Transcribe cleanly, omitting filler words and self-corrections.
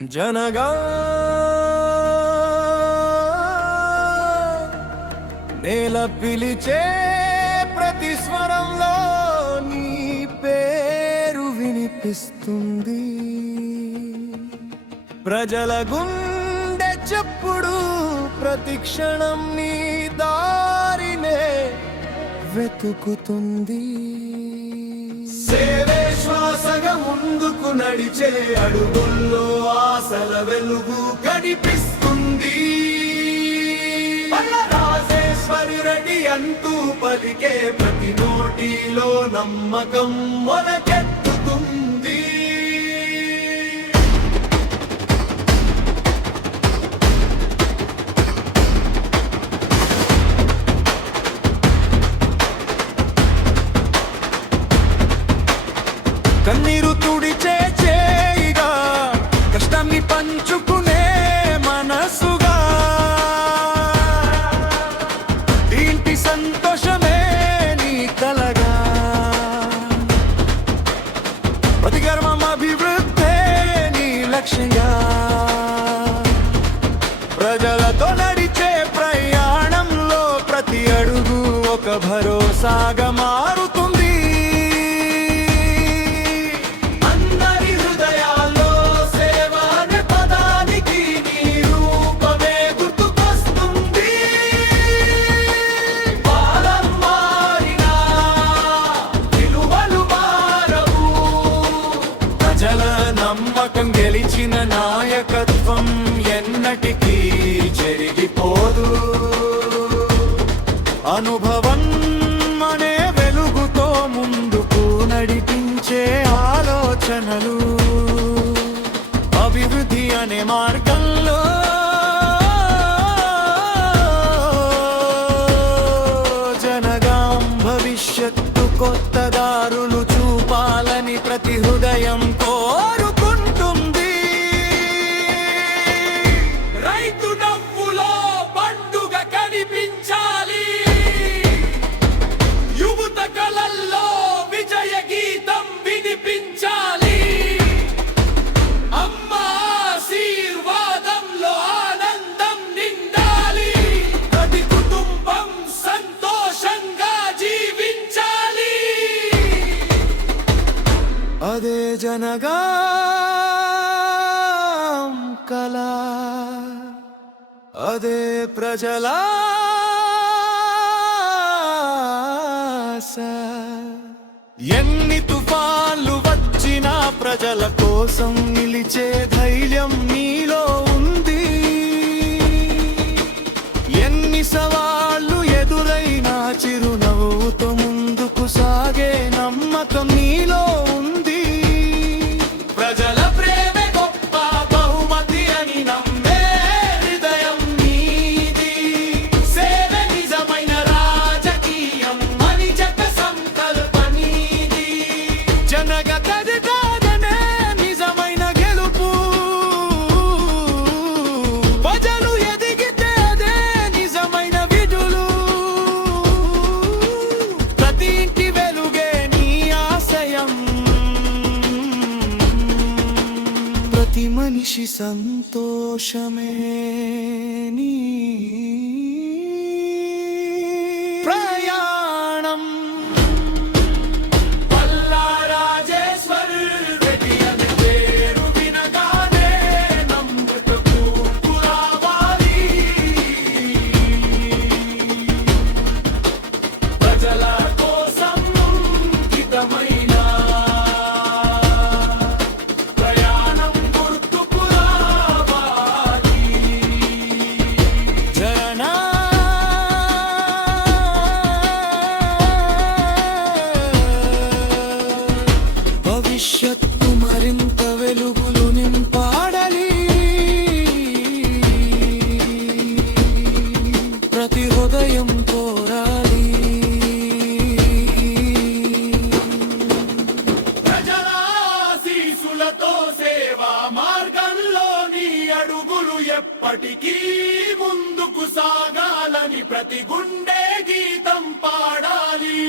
జనగా నేల పిలిచే ప్రతి స్వరంలో నీ పేరు వినిపిస్తుంది. ప్రజల గుండె చప్పుడు ప్రతి క్షణం నీ దారినే వెతుకుతుంది. సేవే శ్వాసగా ముందుకు నడిచే అడుగుల్లో ఆశల వెలుగు కనిపిస్తుంది. రాజేశ్వరి రెడ్డి అంటూ పలికే ప్రతి నోటిలో నమ్మకం మొలకెత్తుతుంది. కన్నీరు తుడిచే చేయిగా, కష్టాన్ని పంచుకునే మనసుగా, ఇంటి సంతోషమే నీ కలగా, ప్రతి గర్వం అభివృద్ధే నీ లక్ష్యంగా, ప్రజలతో నడిచే ప్రయాణంలో ప్రతి అడుగు ఒక భరోసాగా మారుతుంది. నమ్మకం గెలిచిన నాయకత్వం ఎన్నటికీ చెరిగిపోదు. అనుభవం అనే వెలుగుతో ముందుకు నడిపించే ఆలోచనలు, అభివృద్ధి అనే మార్గంలో జనగాం భవిష్యత్తు కొత్త దారులు చూపాలని ప్రతి హృదయం కోరుకుంటుంది. రైతు నవ్వులో పండుగ కనిపించాలి, యువత కళల్లో విజయ గీతం వినిపించాలి, అమ్మ ఆశీర్వాదంలో ఆనందం నిండాలి, ప్రతి కుటుంబం సంతోషంగా జీవించాలి. అదే జనగాం కళ, అదే ప్రజల ఆశ. ఎన్ని తుఫాన్లు వచ్చినా ప్రజల కోసం నిలిచే ధైర్యం నీలో ఉంది. ఎన్ని సవాళ్లు ఎదురైనా చిరునవ్వుతో ముందుకు సాగే నమ్మకం నీలో ఉంది. ప్రజల ప్రేమే గొప్ప బహుమతి అని నమ్మే హృదయం నీది. సేవ నిజమైన రాజకీయం అని చెప్పే సంకల్ప నీది. జనగతనే నిజమైన గెలుపు, ప్రజలు ఎదిగితే అదే నిజమైన విడులు. ప్రతి ఇంటి వెలుగే నీ ఆశయం, ప్రతి మనిషి సంతోషమే నీ ప్రయాణం. పల్లా రాజేశ్వరి రెడ్డి అనే పేరు వినగానే నమ్ముటకు రావాలి. ప్రజల కోసం హితమైన ప్రయాణం గుర్తుకు రావాలి. జనా భవిష్యత్తు మరింత వెలుగులు నింపాడలి. ప్రతి హృదయం కోరాలి. ప్రజల ఆశీస్సులతో సేవా మార్గంలో నీ అడుగులు ఎప్పటికీ ముందుకు సాగాలని ప్రతి గుండె గీతం పాడాలి.